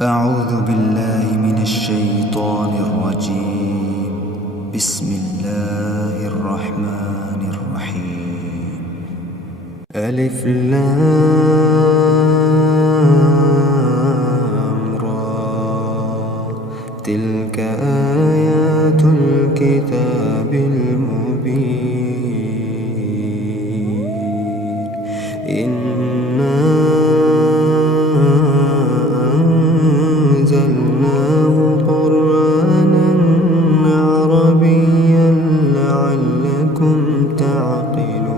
أعوذ بالله من الشيطان الرجيم. بسم الله الرحمن الرحيم. ألف لام را، تلك آيات الكتاب المبين. إنا أنزلناه قرآنا عربيا لعلكم تعقلون.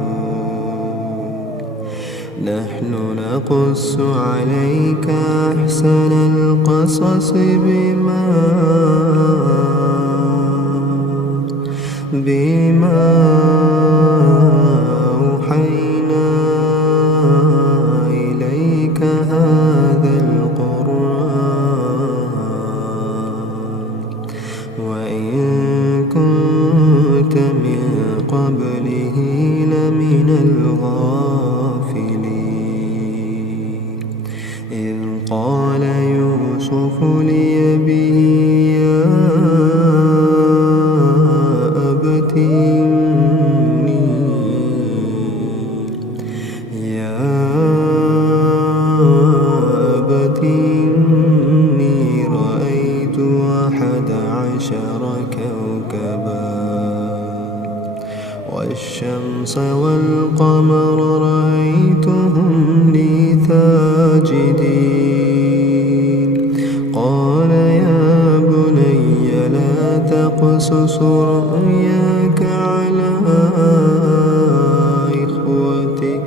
نحن نقص عليك أحسن القصص بما أوحينا إليك هذا القرآن وإن كنت من قبله لمن الغافلين. إذ قال يوسف لأبيه يا أبت إني رأيت 11 كوكبا والشمس والقمر رأيتهم لي ساجدين. قال يا بني لا تقصص رؤياك على إخوتك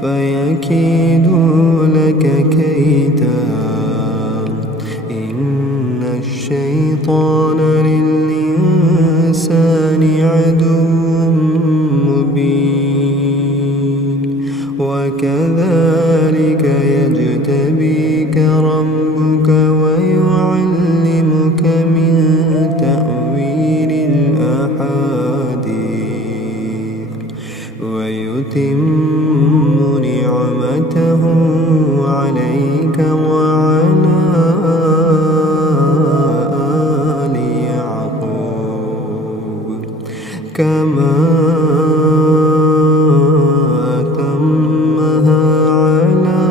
فيكيدوا لك كيدا. إن الشيطان للإنسان عدو مبين. وكذلك يجتبيك ربك ويعلمك من تأويل الأحاديث ويتم نعمته عليك وعلى آل يعقوب كما أتمها على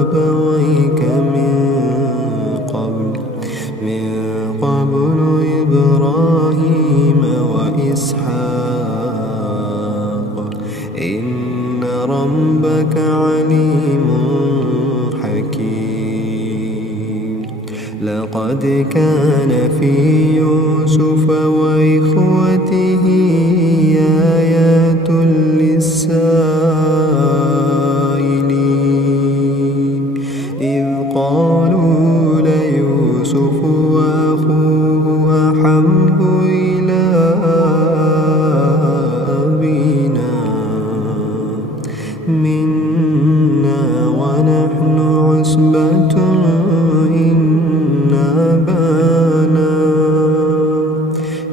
أبويك من قبل إبراهيم وإسحاق إن ربك عليم حكيم. لقد كان في يوسف وإخوته آيات للسائلين إذ قالوا ليوسف وأخوه أحب إلى أبينا منا ونحن عصبة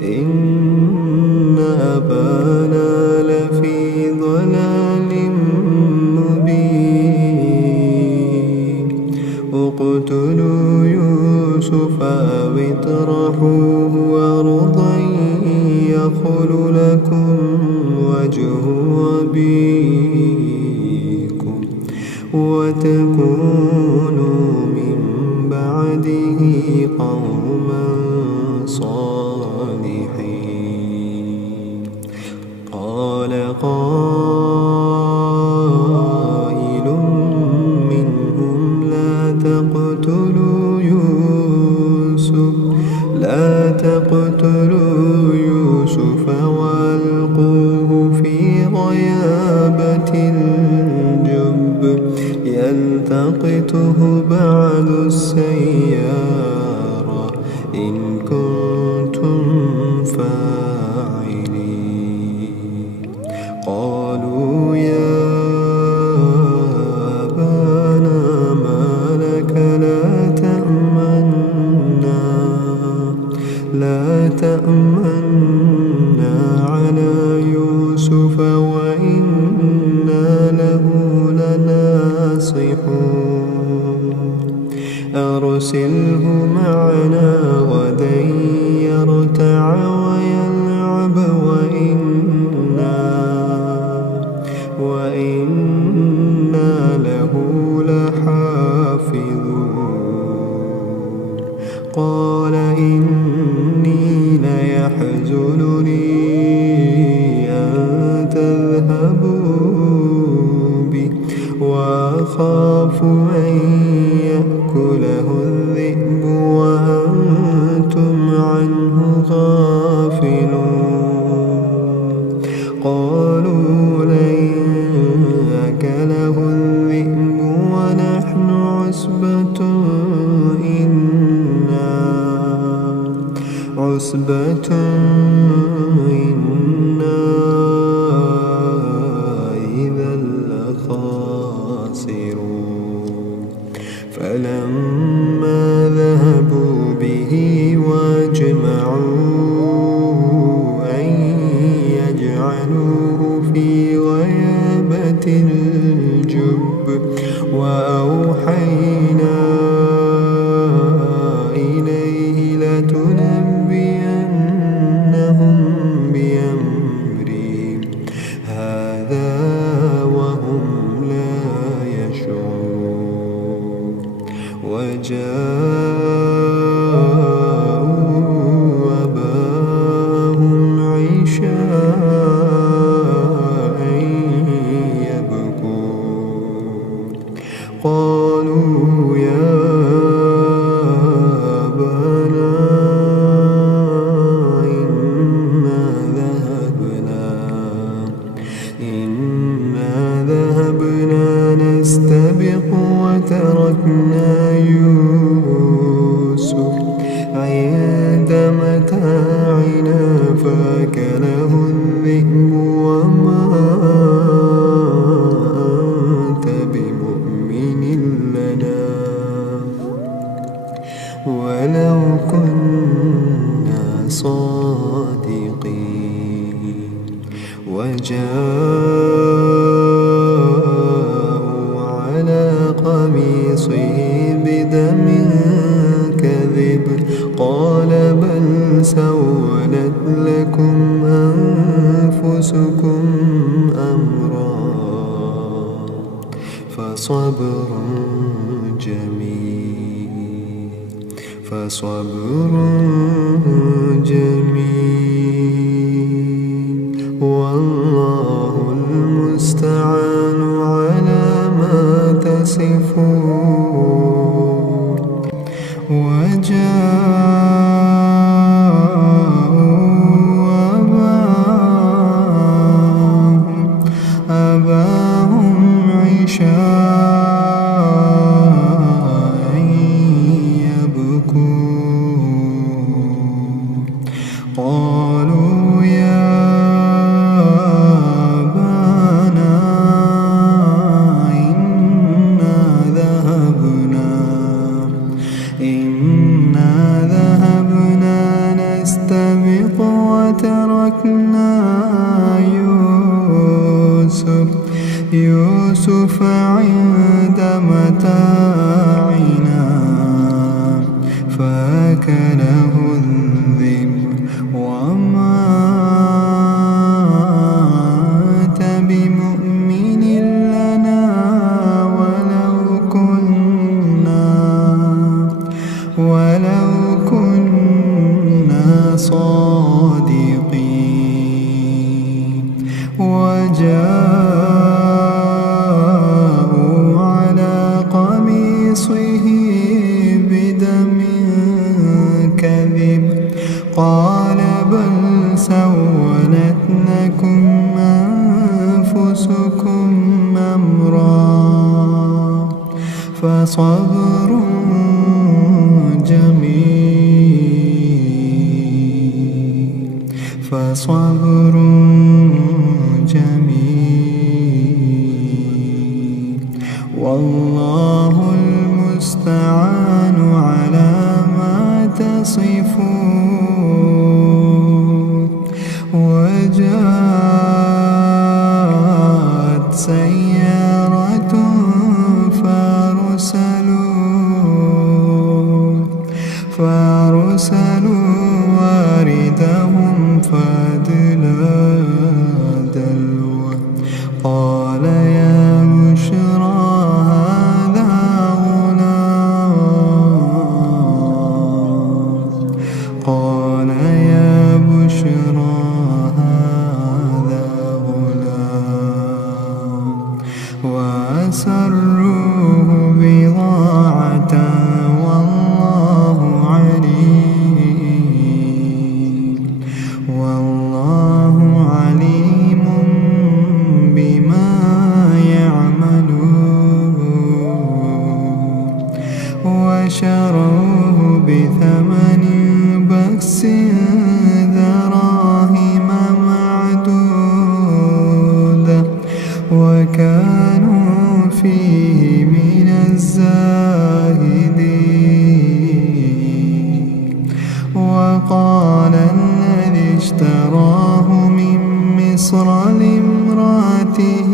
إن أبانا لفي ضلال مبين. اقتلوا يوسف أو اطرحوه أرضا يخل لكم وجه أبيكم وتكونوا من بعده قوما صالحين. قال قائل منهم لا تقتلوا يوسف وألقوه في غيابة الجب يلتقطه بعض السيارة إن كنتم فاعلين. قالوا يا أبانا ما لك لا تأمنا على يوسف وإنا له لناصحون. فأرسله معنا غدا يرتع ويلعب وإنا له لحافظون قال إني ليحزنني أن تذهبوا بي وأخاف أن يأكله الذئب وأنتم عنه غافلون قالوا لئن أكله الذئب ونحن عصبة إنا إذا لخاسرون فلما ذهبوا به واجمعوا أن يجعلوه في غيابة الجب وأوحينا إليه لتنبئنهم بأمرهم هذا وهم لا يشعرون وجاءوا أباهم عشاء يبكون قالوا يا أبانا إنا ذهبنا نستبق وتركنا يوسف عند متاعنا فأكله الذئب وما أنت بمؤمن لنا ولو كنا صادقين وجاءوا على قميصه بدم كذب قال بل سولت لكم أنفسكم أمرا فصبر جميل والله المستعان على ما تصفون وجاءوا أباهم عشاء يبكون قالوا يا أبانا إنا ذهبنا نستبق وتركنا يوسف عند متاعنا فأكله الذئب وما أنت بمؤمن لنا ولو كنا صادقين وجاءوا على قميصه بدم كذب قال بل سولت لكم أنفسكم أمرا فصبر جميل والله المستعان على ما تصفون وجاءت سيارة فأرسلوا أرسلوا واردهم فأدلى دلوه قال يا بشرى هذا غلام قال يا بشرى هذا غلام وأسروه بضاعة والله عليم بما يعملون وشروه بثمن بخس دراهم معدودة وكانوا فيه من الزاهدين وقال الذي اشتراه من مصر لامرأته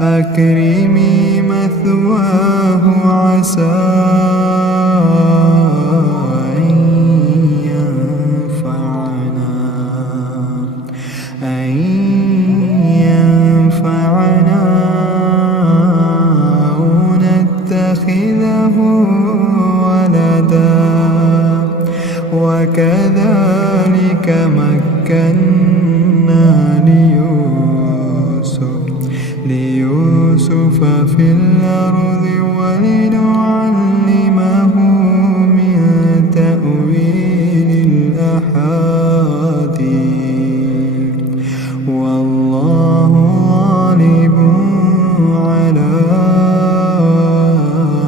أكرمي مثواه عسى أن ينفعنا أو نتخذه ولدا وكذلك مكنا ليوسف في الأرض ولنعلمه من تأويل الأحاديث والله غالب على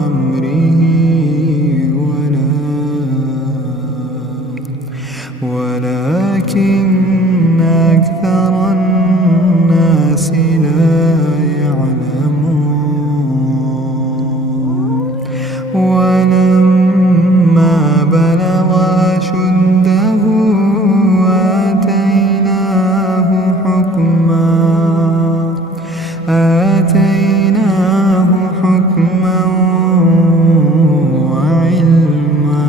أمره ولكن أكثر الناس لا يعلمون ولما بلغ أشده آتيناه حكما وعلما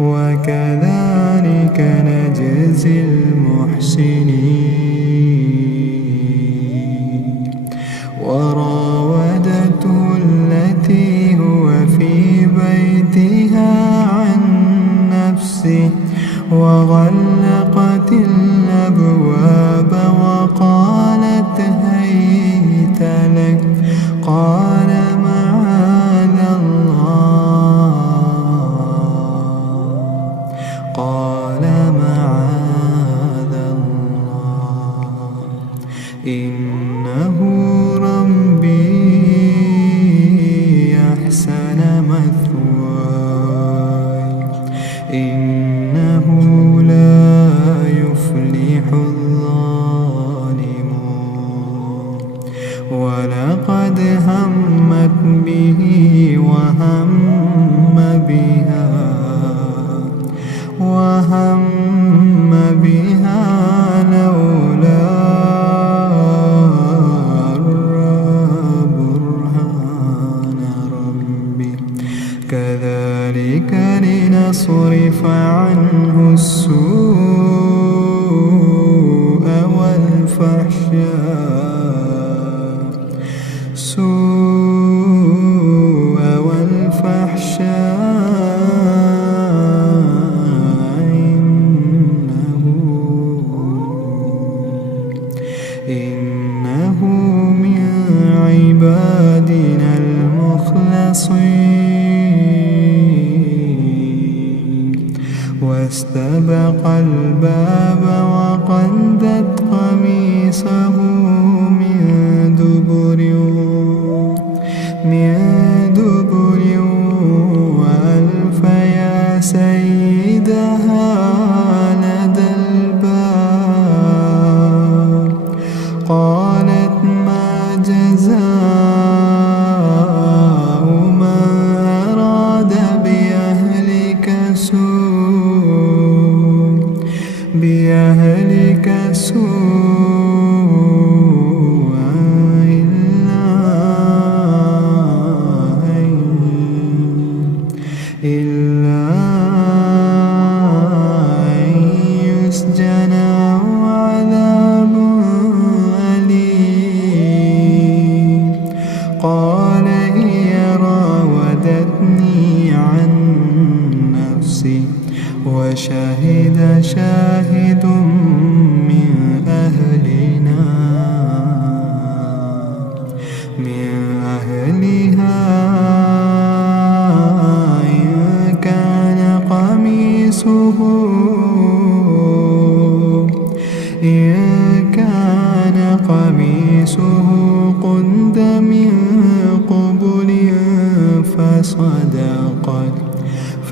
وكذلك نجزي المحسنين وراودته التي هو في بيتها عن نفسه وغلقت الأبواب وقالت هيت لك قال معاذ الله إنه ربي أحسن مثواي إنه لا يفلح الظالمون ولقد همت به وهم بها لولا برهان ربي كذلك لنصرف عنه السوء والفحشاء إنه من عبادنا المخلصين واستبق الباب وقدت قميصه من دبر وألف يا سيدها لدى الباب قالت ما جزاء من أراد بأهلك سوء شاهد من أهلها إن كان قميصه قد من قبل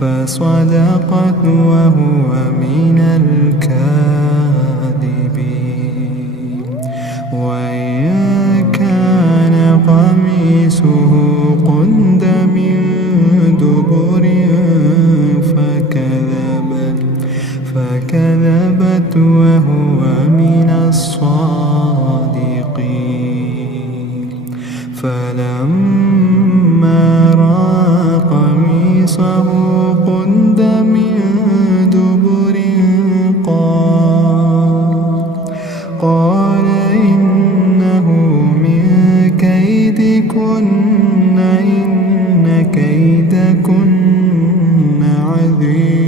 فصدقت وهو من الكاذبين وإن كان قميصه قد من دبر فكذبت وهو من الصادقين فلما رأى قميصه قد من دبر قال إنه من كيدكن إن كيدكن عظيم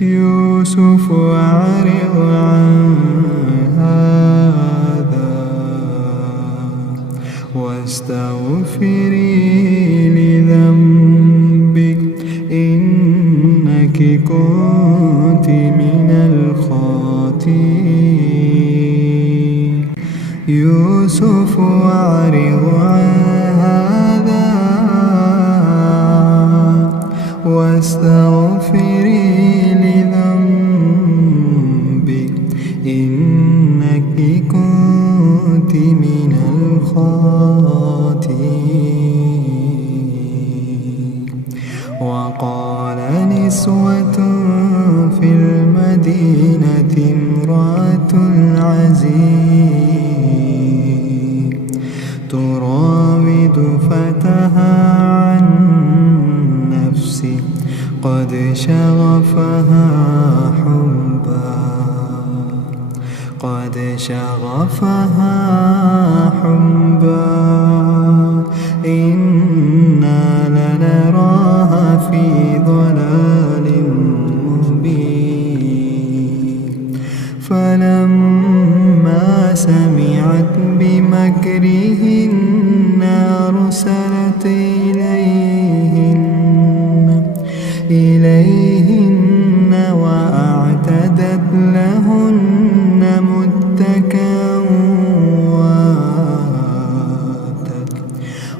يوسف أعرض عن هذا واستغفري لذنبك إنك كنت من الخاطئين يوسف أعرض عن هذا واستغفري لذنبك إنك كنت من الخاطئين وقال نسوة في المدينة امرأة العزيز تراود فتاها عن نفسه قد شغفها حبا إنا لنراها في ضلال مبين فلما سمعت بمكرهن أرسلت إليهن وأعتدت لهن متكئا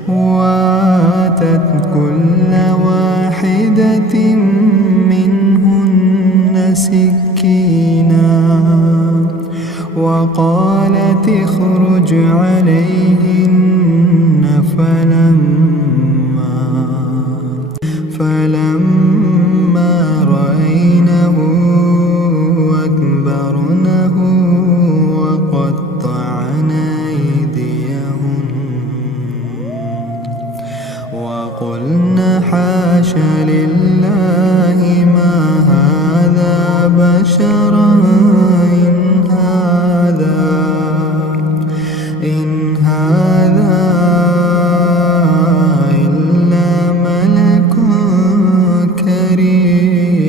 وآتت كل واحدة منهن سكينا وقالت اخرج عليهن فلما رأينه أكبرنه وقطعن أيديهن وقلن حاش لله ما هذا بشرا إن هذا إلا ملك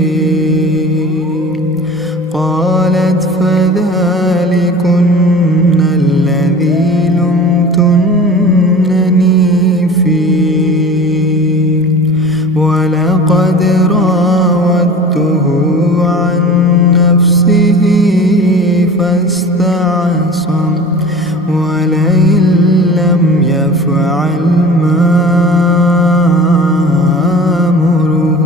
كريم قالت فذلكن الذي لمتنني فيه ولقد راودته عن نفسه فاستعصم ولئن لم يفعل ما آمره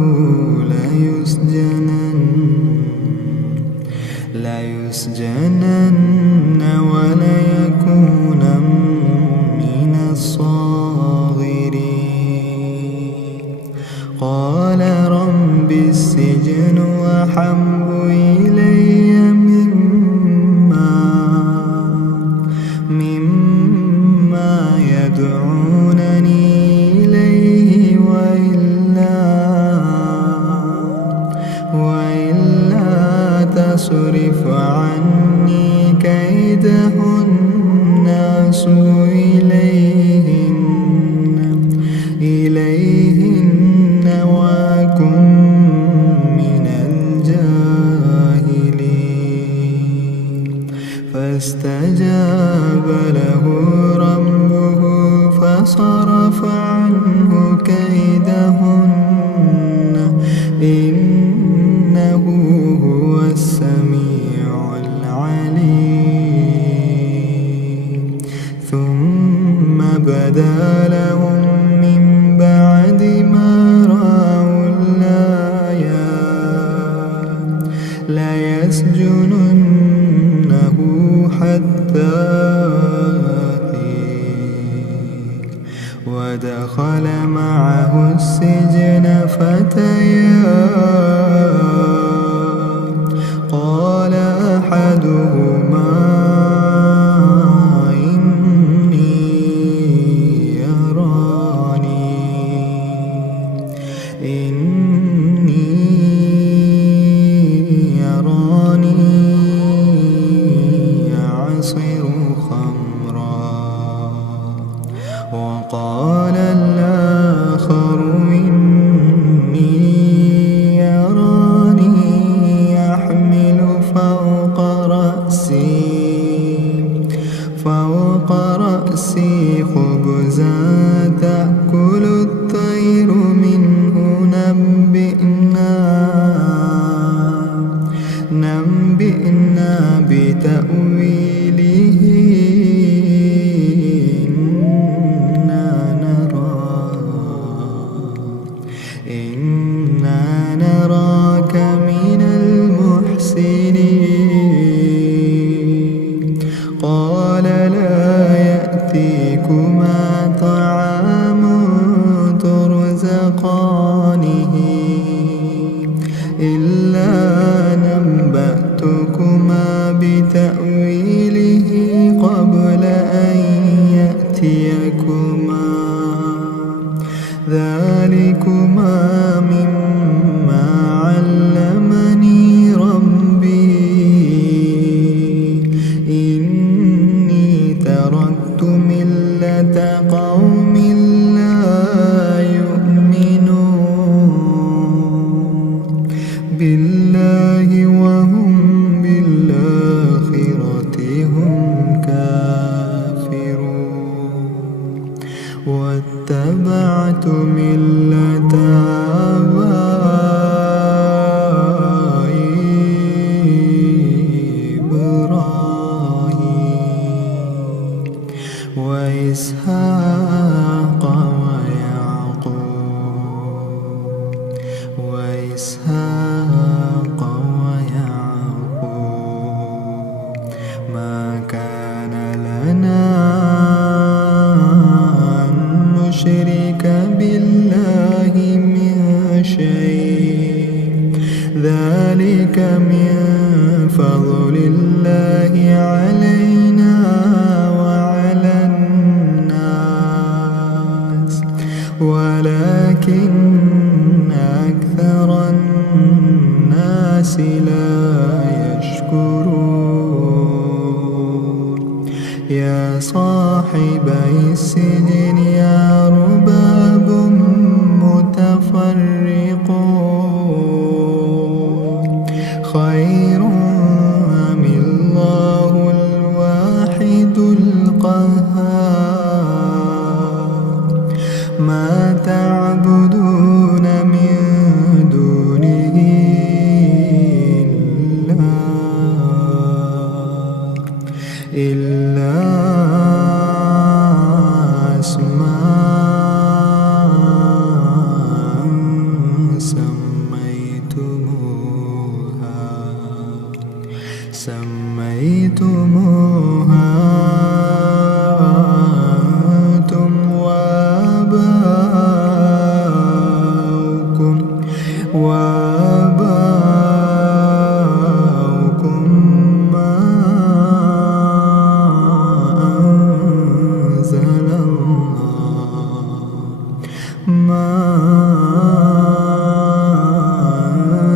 ليسجنن وليكونا من الصاغرين قال رب السجن أحب إلي مما يدعونني إليه وإلا تصرف عني كيدهن أصب إليهن وأكن من فاستجاب له ربه فصرف عنه كيدهن إنه هو السميع العليم. ثم بدا لهم من بعد ما رأوا الآيات ليسجننه حتى حين. ودخل معه السجن فتيان قال أحدهما وقال الآخر إني أراني أحمل فوق رأسي خبزا تأكل الطير منه نبئنا بتأويله إنا نراك من المحسنين. قال لا يأتيكما طعام ترزقانه إلا نبأتكما بتأويله قبل أن يأتيكما ذلكما مما علمني ربي إني تركت ملة قوم لا يؤمنون بالله وهم بالآخرة هم كافرون. واتبعت ملة آبائي إبراهيم وإسحاق ويعقوب ما كان لنا نشرك بالله من شيء ذلك من فضل الله علينا وعلى الناس ولكن أكثر الناس لا يشكرون. يا صاحبي السجن أرباب متفرقون خير أم الله الواحد القهار. ما تعبدون من دونه إلا أسماء سميتموها أنتم وآباؤكم ما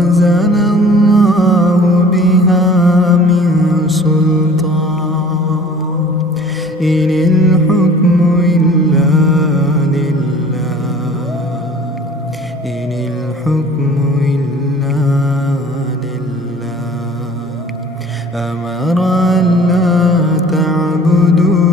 أنزل الله بها من سلطان. إن الحكم إلا لله إن الحكم إلا لله أمر أن لا تعبدوا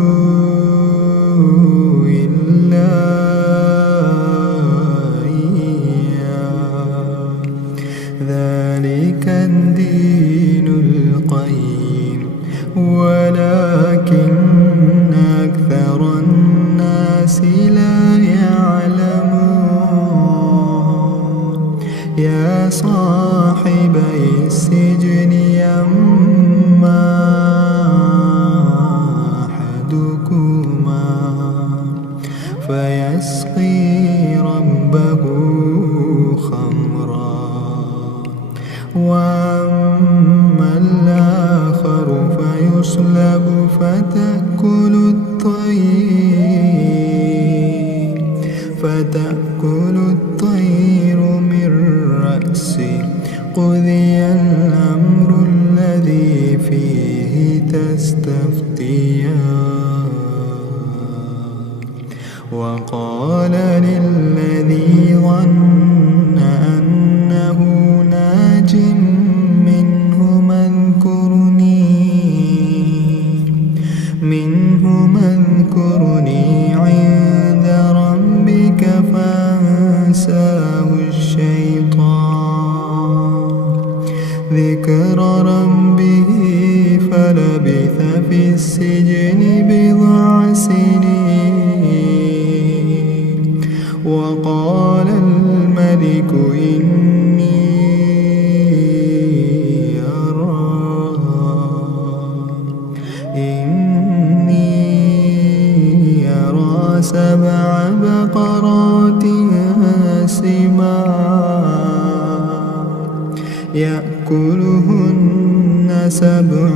ماء فيسقي ربه خمرا وأما الآخر فيصلب فتأكل الطير من رأسه قضي الأمر الذي فيه تستفتيان وقال للذي ظن أنه ناج منهما اذكرني عند ربك فأنساه الشيطان ذكر ربه فلبث في السجن بضع سنين وقال الملك إني أرى 7 بقرات سمان يأكلهن 7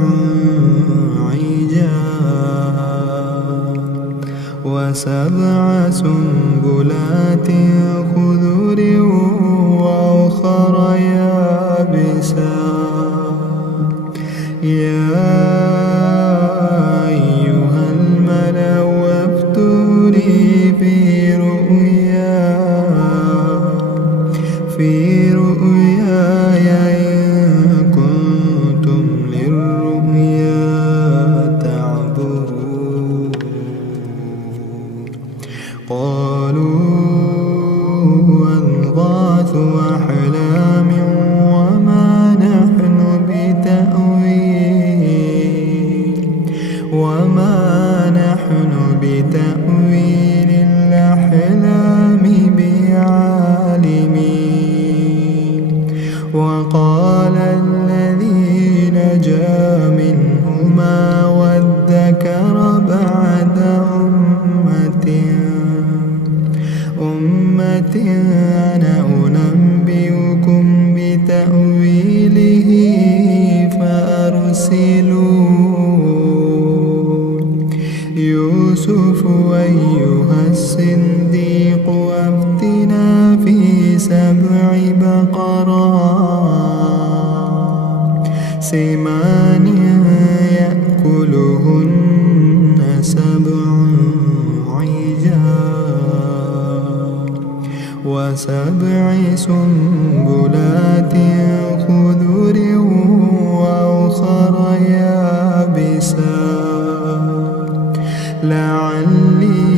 عجاف و7 سنبلات خضر وأخر يابسات يا أيها الملأ وافتوني في رؤياي إن كنتم للرؤيا تعبرون قالوا أضغاث أحلام وما نحن بتأويل الأحلام بعالمين وقال الذي نجا منهما وادكر بعد أمة أنا أنبئكم بتأويله فأرسلون يوسف أيها الصديق أفتنا في 7 بقرات سمان يأكلهن 7 عجاف و7 سنبلات خضر وأخر يابسات لعلي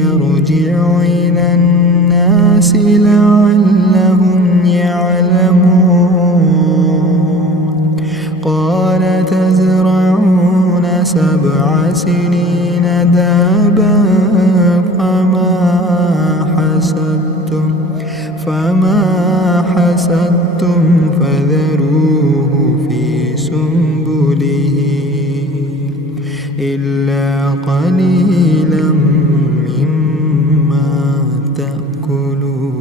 يرجع إلى الناس لعلهم يعلمون قال تزرعون 7 سنين دابا فما حسدتم فذروه في سنبله إلا قليلا مما تأكلون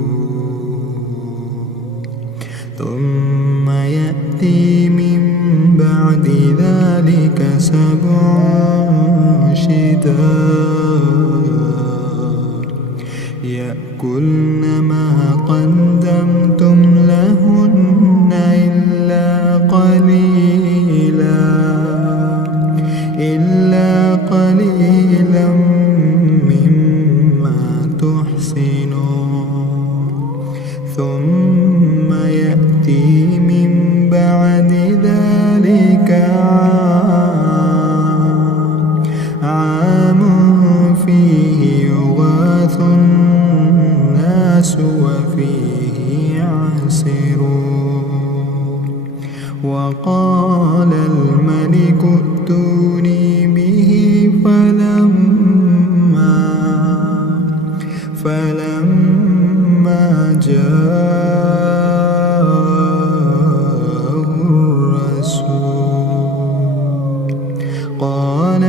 ثم يأتي من بعد ذلك 7 شداد يأكلن ما قدمتم لهن إلا قليلا مما تحسنون ثم يأتي من بعد ذلك عام فيه يغاث الناس وفيه يعصرون وقال الملك ائتوني به فلما جاءه الرسول قال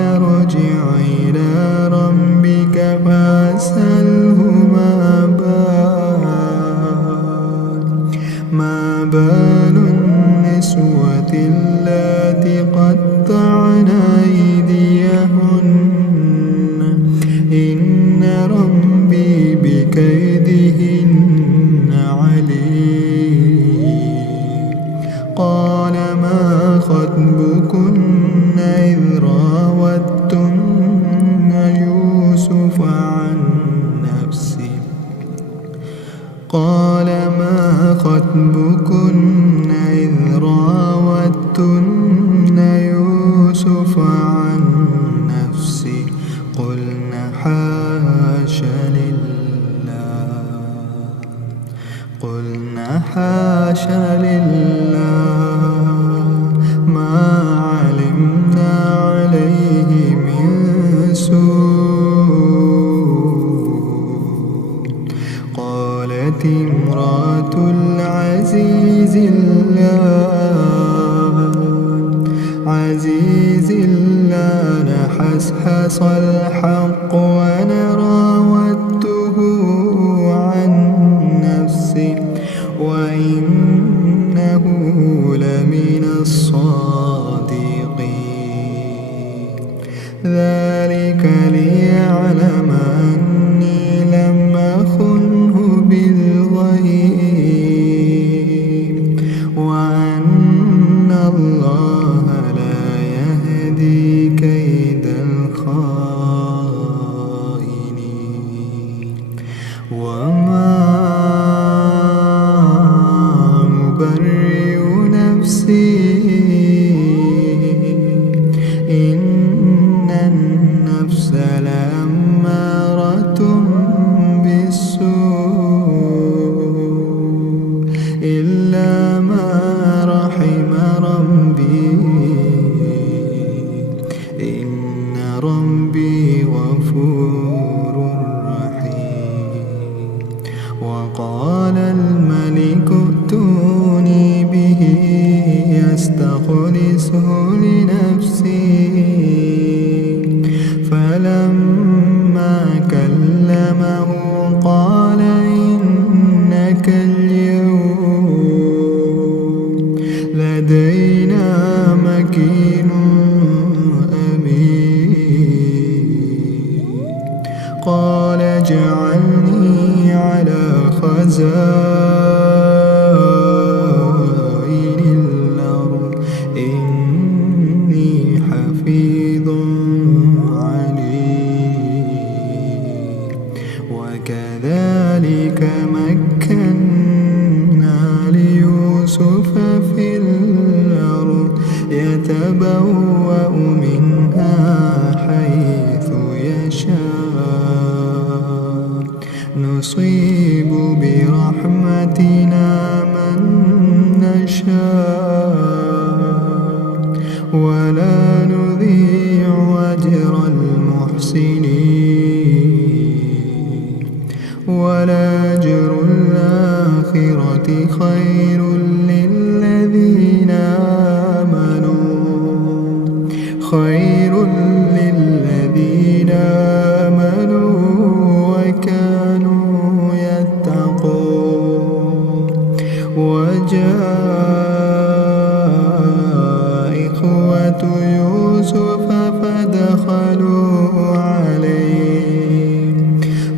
خطبكن إذ راوتن يوسف عن نفسه قلن حاشا لله ما علمنا عليه من سوء. قالت امرأة العزيز الآن حسحس الحق وأنا راودته عن نفسه وإنه لمن الصادقين. ذلك ليعلم أني لم أخنه بالغيب وأن الله لا يهدي كيد الخائنين. وما أبرئ نفسي إن النفس لأمارة بالسوء إلا ما رحم ربي إن ربي غفور رحيم. وقال الملك ائتوني به يستخلصه لنفسي فلما كلمه قال إنك اليوم لدينا مكين أمين. قال اجعلني على خزائن الأرض إني حفيظ عليم. وكذلك مكنا ليوسف في الأرض يتبوأ منها حيث يشاء نصيب برحمتنا من نشاء ولا نضيع أجر المحسنين. ولأجر الآخرة خير للذين آمنوا وكانوا يتقون. وجاء إخوة يوسف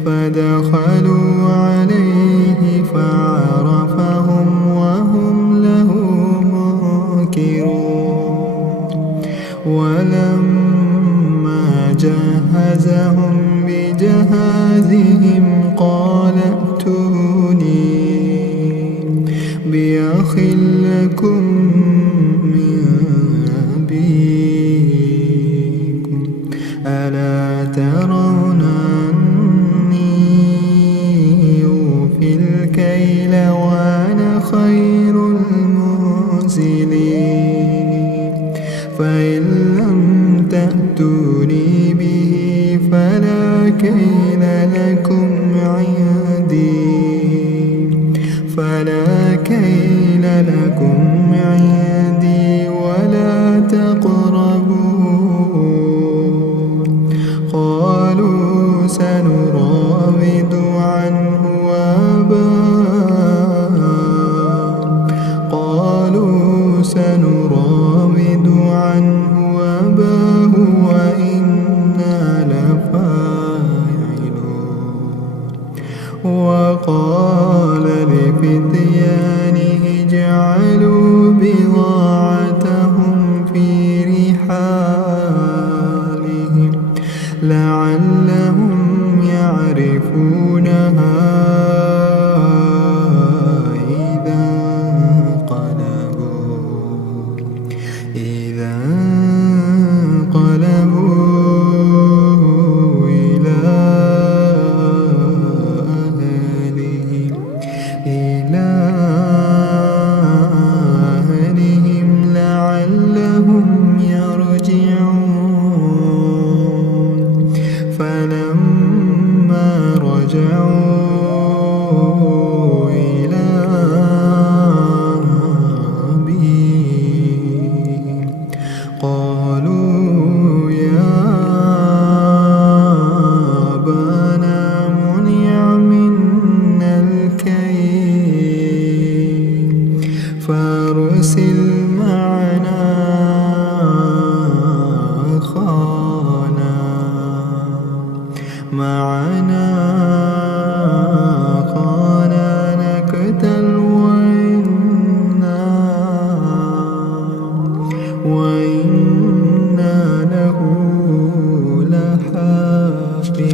فدخلوا عليه فعرفهم وهم له منكرون. ولما جهزهم بجهازهم قال ائتوني بأخ لكم من أبيكم ألا ترون أني أوفي الكيل وأنا خير المنزلين. فإن لم تأتوني به فلا كيل لكم عندي ولا تقربون. قالوا سنراود عنه أباه وإنا لفاعلون. وقال لفتيانه اجعلوا بضاعتهم في رحالهم لعلهم يعرفونها إذا معنا قال نقتل وإنا له لحافظون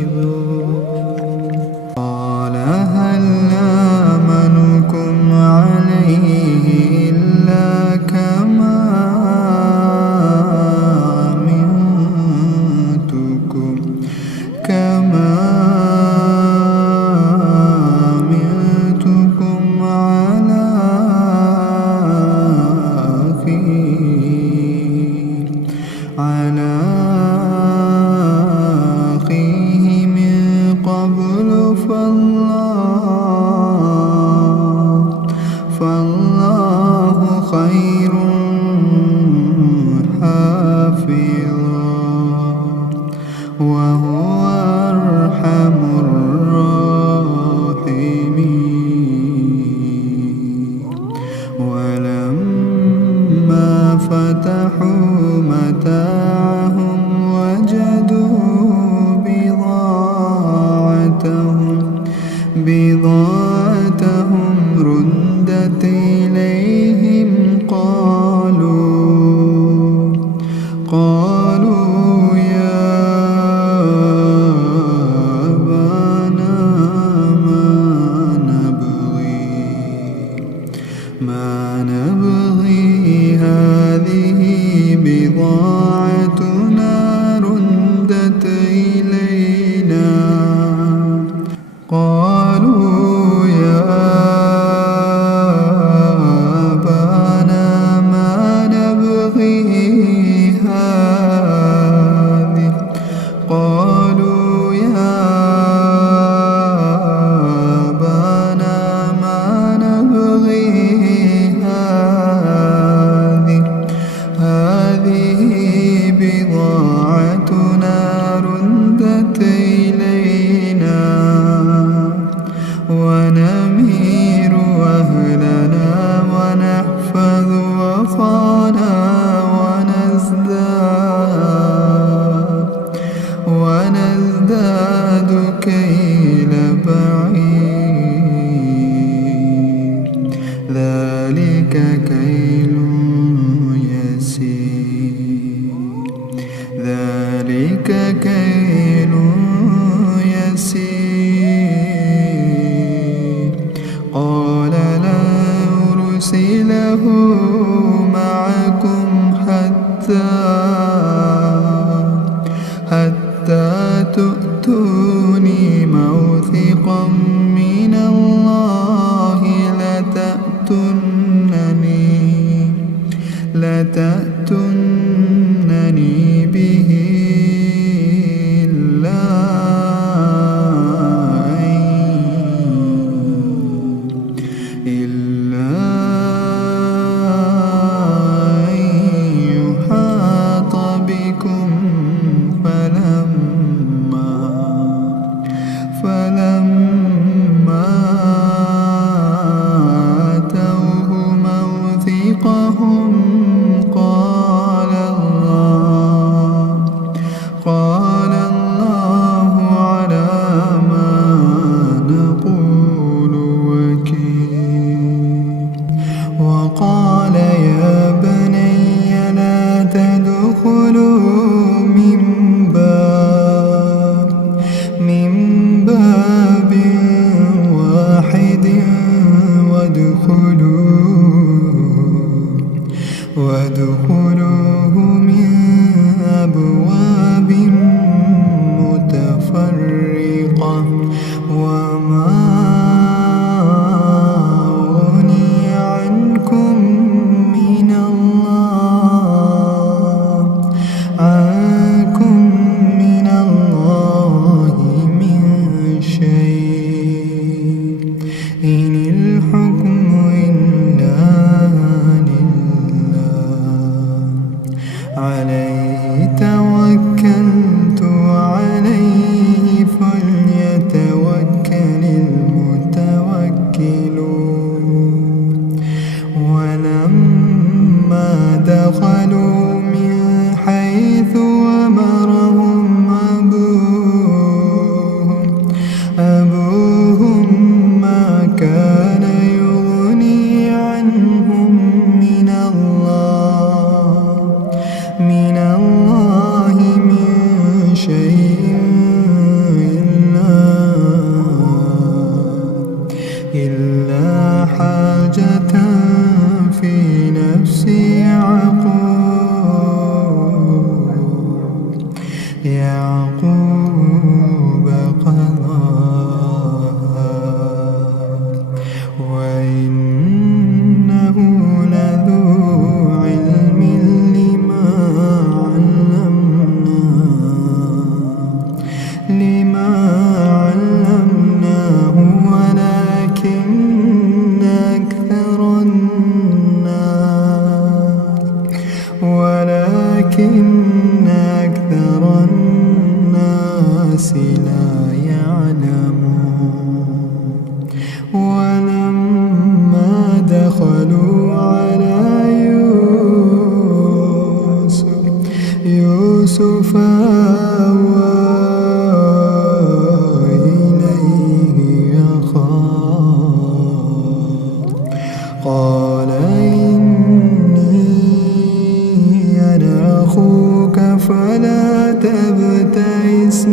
قال هل آمنكم عليه إلا كما أمنتكم على أخيه من قبل فالله خير حافظا وهو أرحم الراحمين ولما فتحوا متاعهم وجدوا بضاعتهم ردت إليهم قالوا يا أبانا ما نبغي هذه بضاعتنا ردت إلينا قالوا يا أبانا ما نبغي هذه قالوا يا أبانا ما نبغي هذه بضاعتنا ردت إلينا ونمير أهلنا ونحفظ وفانا ونزداد كيل بعيد ذلك كيل يسير قال لا أرسله معكم حتى تؤتوني موثقا من الله لتأتونني به إلا أن يحاط بكم فلما آتوه موثقهم قال يعقوب قضاها وإنه لذو علم لما علمناه ولكن أكثر الناس لا يعلمون ولما دخلوا على يوسف آوى إليه أخاه قال إني أنا أخوك فلا تبتئس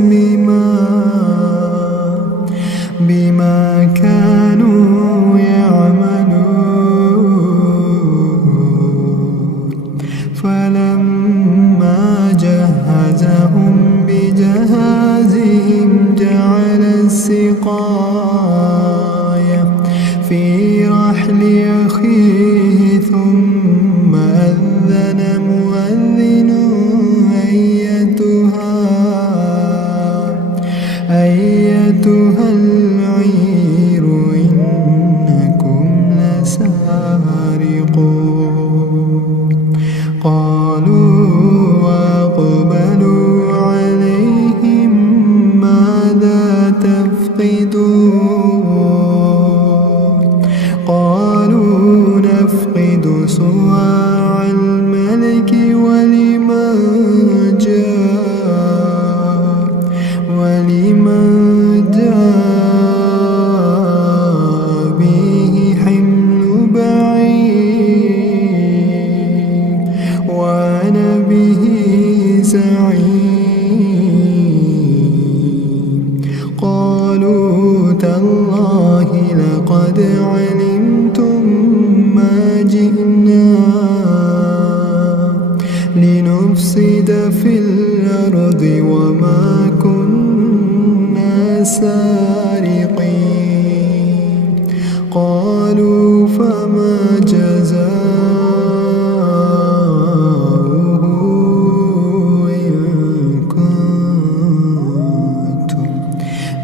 بما كانوا يعملون فلما جهزهم بجهازهم جعل السقاية في رحل أخيه ثم أذن مؤذن أيتها العير إنكم لسارقون قالوا وأقبلوا عليهم ماذا تفقدون قالوا نفقد صواع الملك ولمن جاء به حمل بعير وأنا به زعيم قالوا تالله لقد علمتم ما جئنا لنفسد في الأرض وما كنا سارقين قالوا فما جزاؤه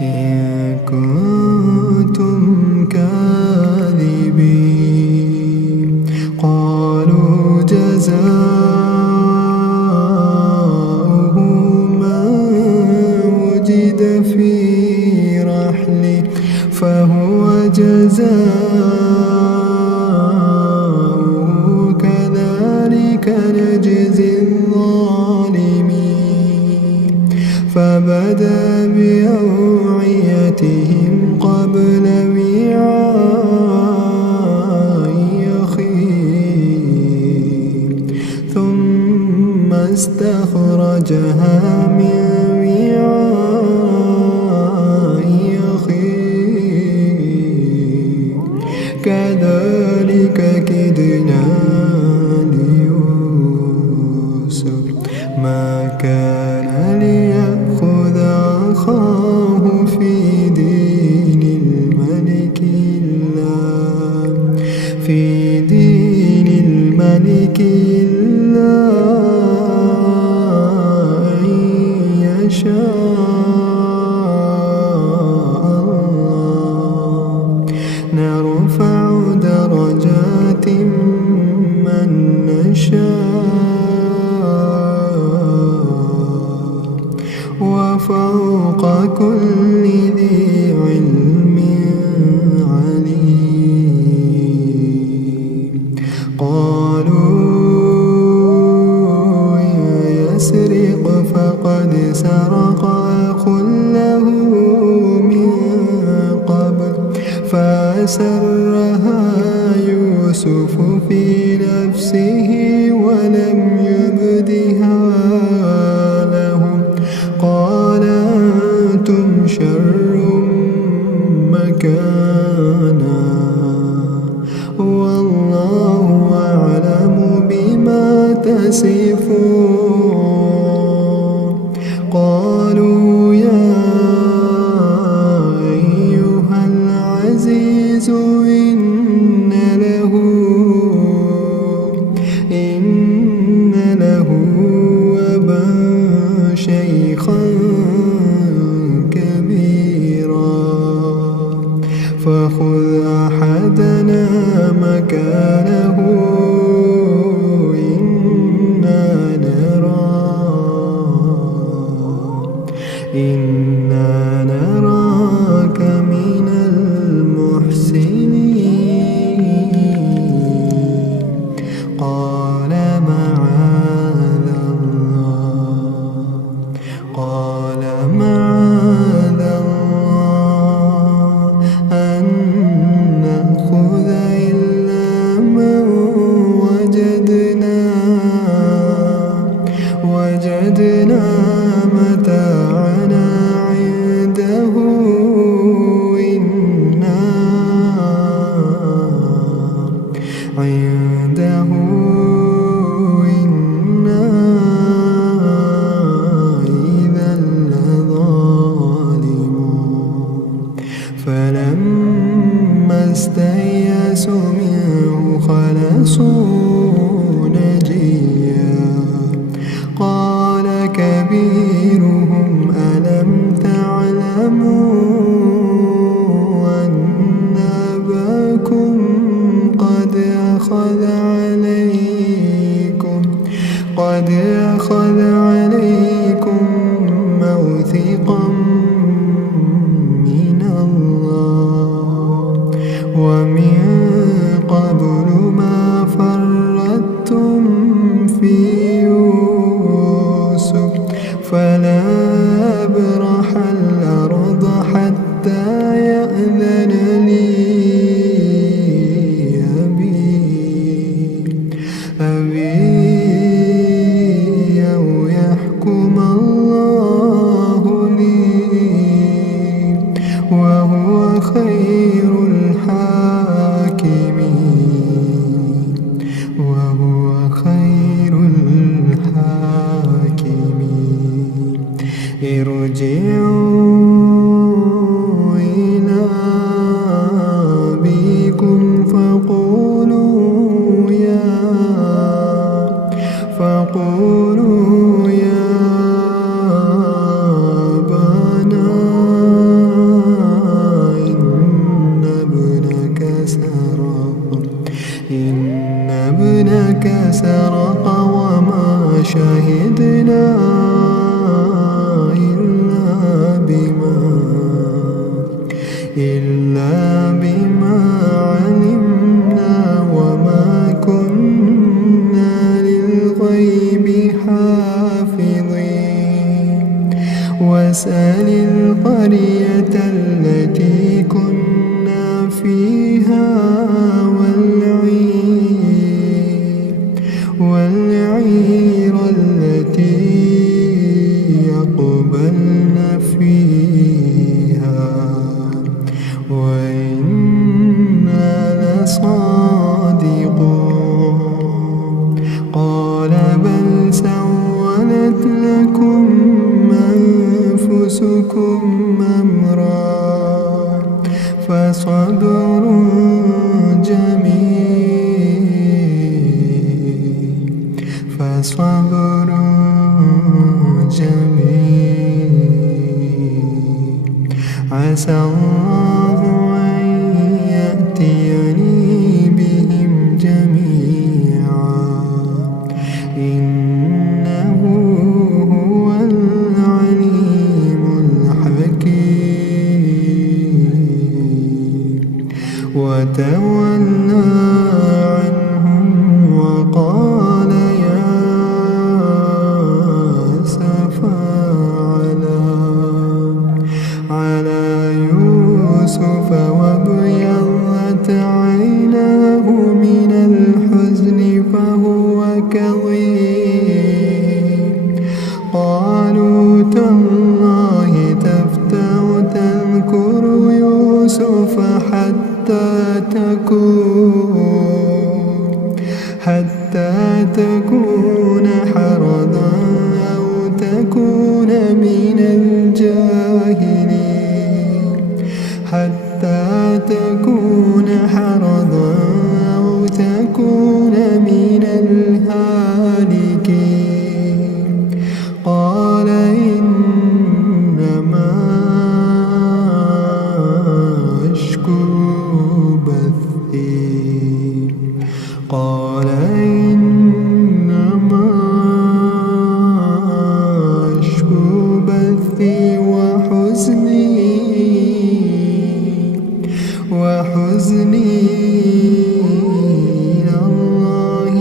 إن كنتم كاذبين قالوا جزاؤه من وجد في رحله فهو جزاؤه كذلك نجزي الظالمين فبدأ بأوعيتهم قبل وعاء أخيه ثم استخرجها من وعاء أخيه كذلك كدنا ليوسف ما كان ليأخذ أخاه في دين الملك إلا أن يشاء الله نرفع درجات من نشاء وفوق كل ذي علم عليم قالوا يسرق فقد سرق أخ له من قبل فأسرها يوسف في نفسه ولم يبدها لهم قال أنتم شر مكانا والله أعلم بما تصفون قالوا شيخا كبيرا فخذ أحدنا مكانه إنا نراك من المحسنين قال معاذ الله أن نأخذ إلا من وجدنا متاعنا عنده إنا إذا لظالمون فلما استيئسوا منه خلصوا نجيا قال كبيرهم ألم تعلموا أن أباكم قد أخذ عليكم موثقا من الله ومن قبل ما فرطتم في يوسف فلا أبرح الأرض حتى يأذن لي أبي أو يحكم الله لي وهو خير الحاكمين ارجعوا إلى أبيكم فقولوا يا أبانا إن ابنك سرق وما شهدنا إلا بما علمنا وما كنا للغيب حافظين واسأل القرية التي كنا فيها والعير التي يقبلن فيها وإنا لصادقون قال بل سولت لكم أنفسكم أمرا فصبر جميل عسى الله أن يأتيني بهم جميعا إنه هو العليم الحكيم وتولى عنهم وقال يا أسفا على يوسف وابيضت عيناه من الحزن فهو كظيم قالوا تالله تفتأ تذكر يوسف حتى تكون حرضا أو تكون من الجاهلين حتى تكون حرضا أو تكون من الهالكين قال خوفي وحزني إلى الله،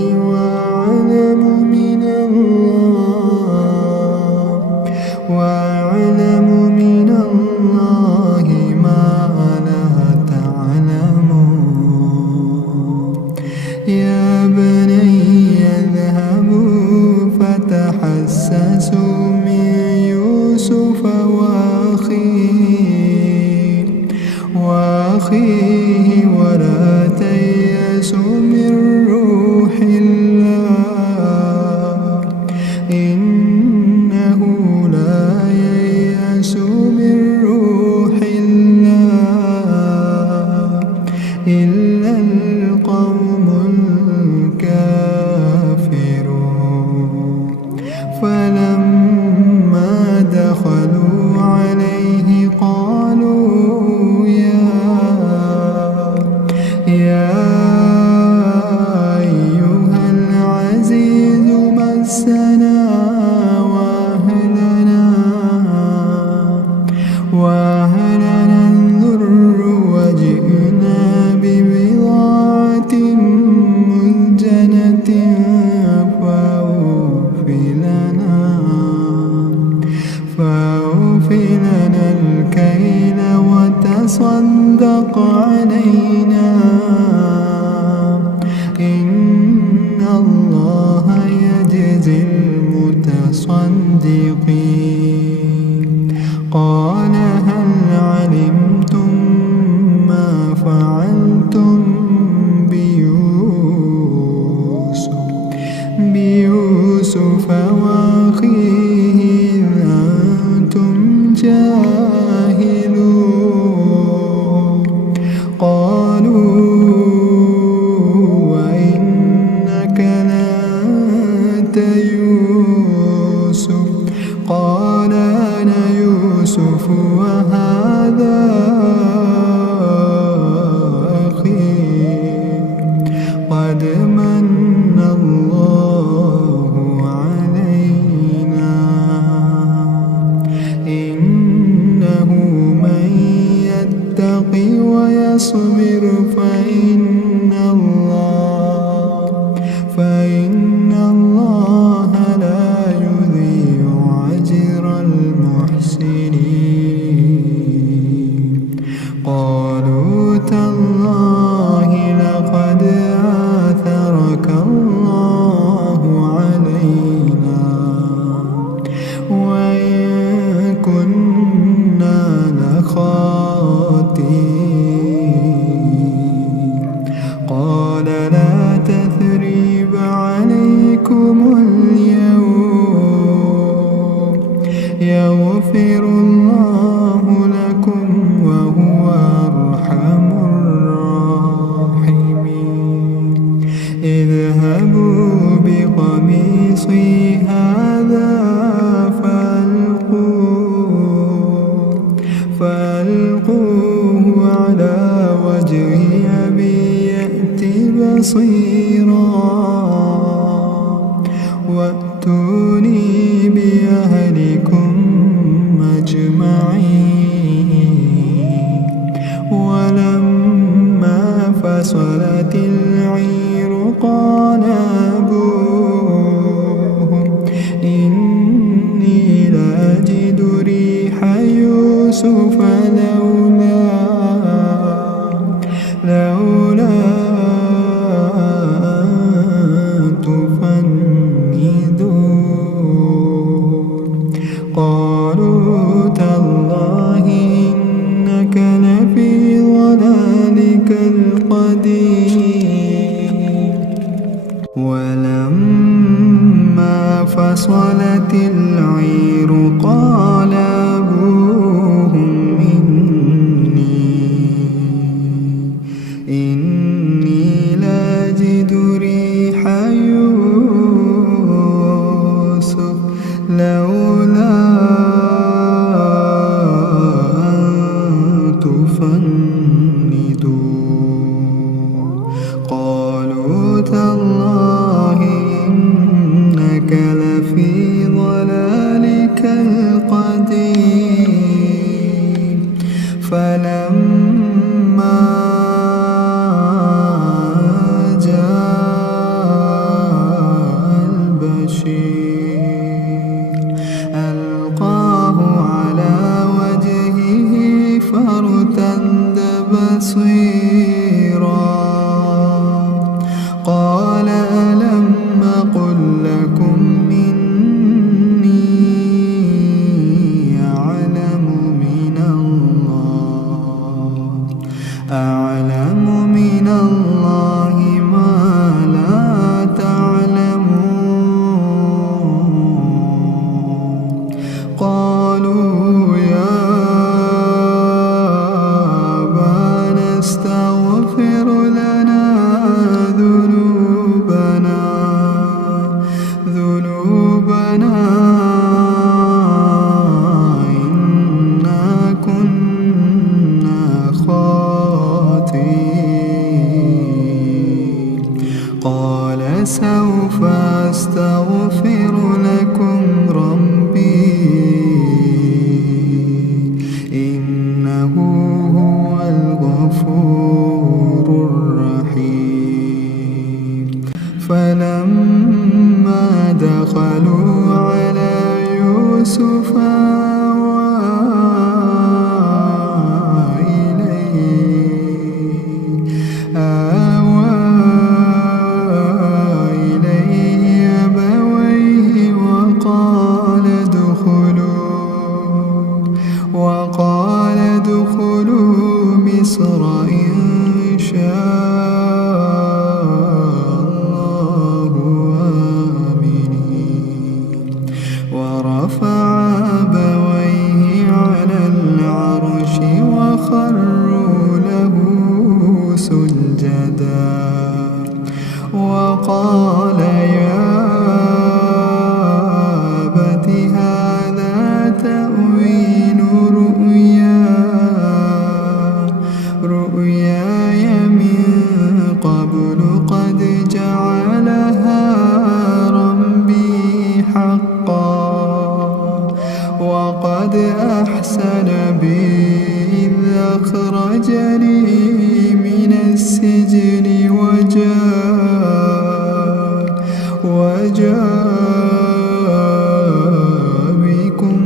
وأعلم من الله ما لا تعلمون. يا بني اذهبوا فتحسسوا من يوسف وأخيه ولا تيأسوا من روح الله، إنه لا ييأس من روح الله إلا القوم الكافرون. فلما دخلوا عليه قالوا يا أيها العزيز مسنا وأهلنا الضر وجئنا ببضاعة مزجنة فأوف لنا الكيل وتصدق علينا، إن الله يجزي المتصدقين. قال هل علمتم ما فعلتم بيوسف وأخيه إذ أنتم جاهلون؟ قالوا وإنك لأنت يوسف. قال أنا يوسف وهذا أخي، قد من الله علينا، إنه من يتق ويصبر فإن الله لا يضيع أجر المحسنين. قالوا تالله لقد آثرك الله علينا وإن كنا لخاطئين. قال لا تثريب عليكم اليوم، يغفر الله لكم وهو أرحم الراحمين. اذهبوا بقميصي هذا فألقوه على وجه أبي يأت بصيرا، وأتوني بأهلكم أجمعين. ولما فصلت العير قال أبوهم إني لأجد ريح يوسف لولا تفندون. قالوا تالله إنك لفي ضلالك القديم. ولما فصلت العير قال أبوهم إنا فلما جاء البشير ألقاه على وجهه فارتد بصيرا قال ألم أقل لكم إني أعلم من الله ما لا تعلمون قالوا يا أبانا استغفر لنا ذنوبنا إنا كنا خاطئين قال سوف أستغفر لكم ربي إنه هو الغفور الرحيم فلما دخلوا على يوسف آوى إليه أبويه وقال ادخلوا مصر إن شاء الله آمنين ورفع أبويه على العرش وخروا له سجدا وقال يا أبت هذا تأويل رؤياي من قبل قد جعلها ربي حقا وقد أحسن بي إذ أخرجني من السجن وجاء بكم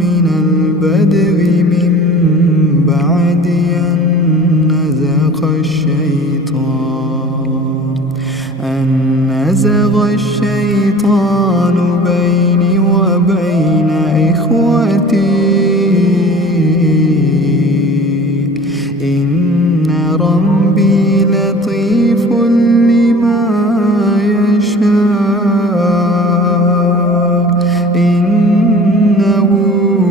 من البدو من بعد أن نزغ الشيطان بيني وبين إخوتي إن ربي لطيف لما يشاء إنه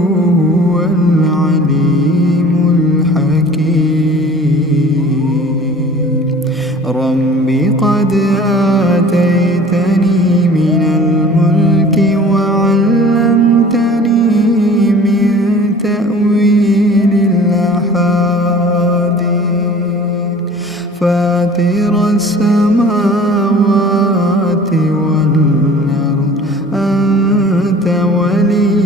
هو العليم الحكيم رب قد آتيتني من الملك وعلمتني من تأويل الأحاديث فاطر السماوات والأرض أنت ولي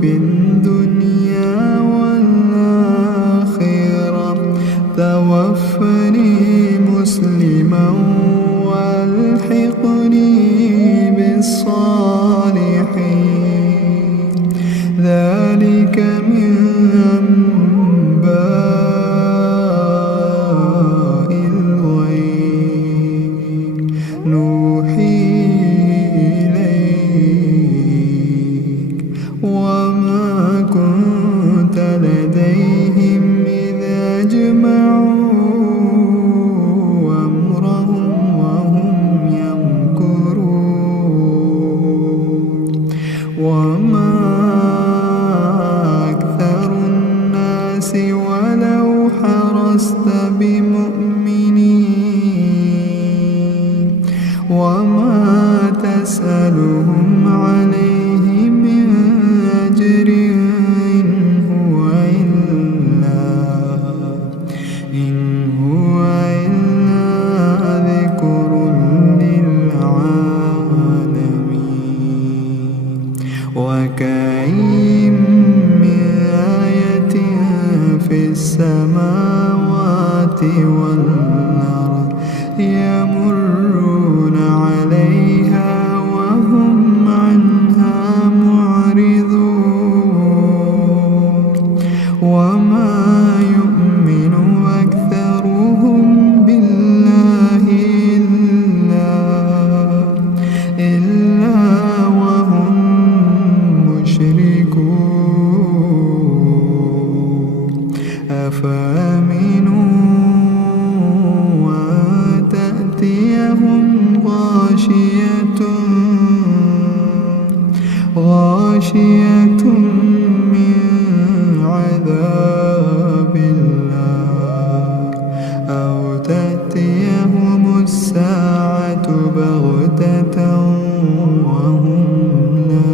في الدنيا والآخرة توفني مسلما والحقني بالصالحين ذلك من أنباء الغيب نوحي إليك وما كنت لديهم إذ أجمعوا وما أكثر وما يؤمن أكثرهم بالله إلا وهم مشركون أفأمنوا أن تأتيهم غاشية من عذاب الله أو تأتيهم الساعة بغتة وهم لا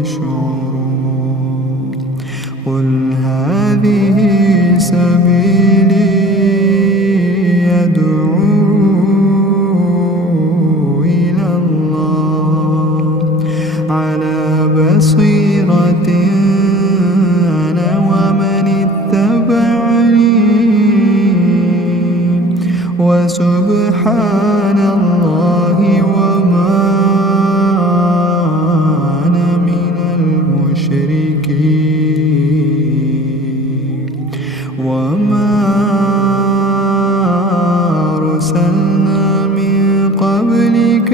يشعرون قل هذه سبيلي يدعو إلى الله على بصيرة أنا ومن اتبعني وسبحان الله وما أنا من المشركين وما أرسلنا من قبلك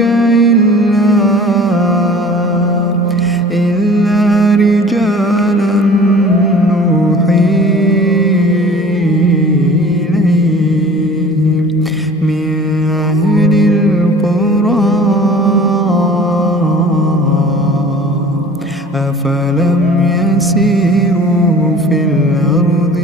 إلا رجالا نوحي إليهم من أهل القرى أفلم يسيروا في الأرض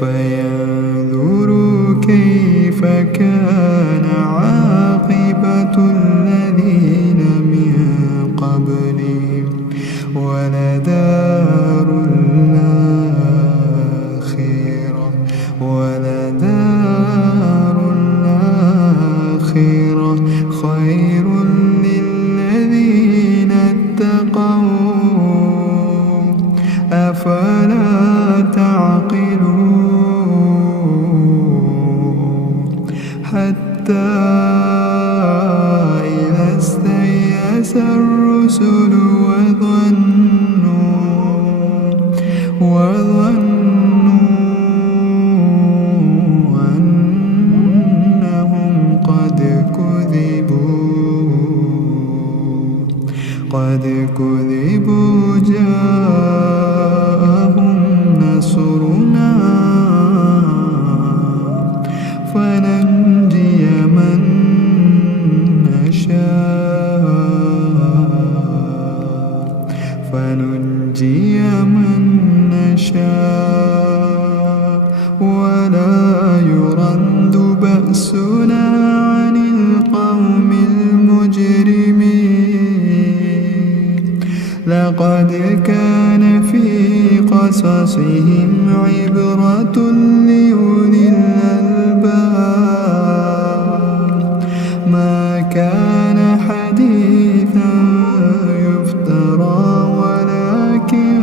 فينظروا كيف كان عاقبة الذين من قبلهم ولدار الآخرة خير للذين اتقوا أفلا تعقلون حتى إذا استيأس الرسل وظنوا أنهم قد كذبوا جاءهم نصرنا فننجي من نشاء ولا يرد بأسنا عن القوم المجرمين لقد كان في قصصهم عبرة لأولي الألباب ما كان حديثا يفترى ولكن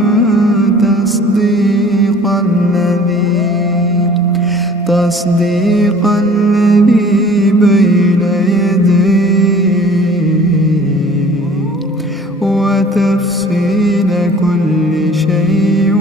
تصديق الذي بين يديه وتفصيل كل شيء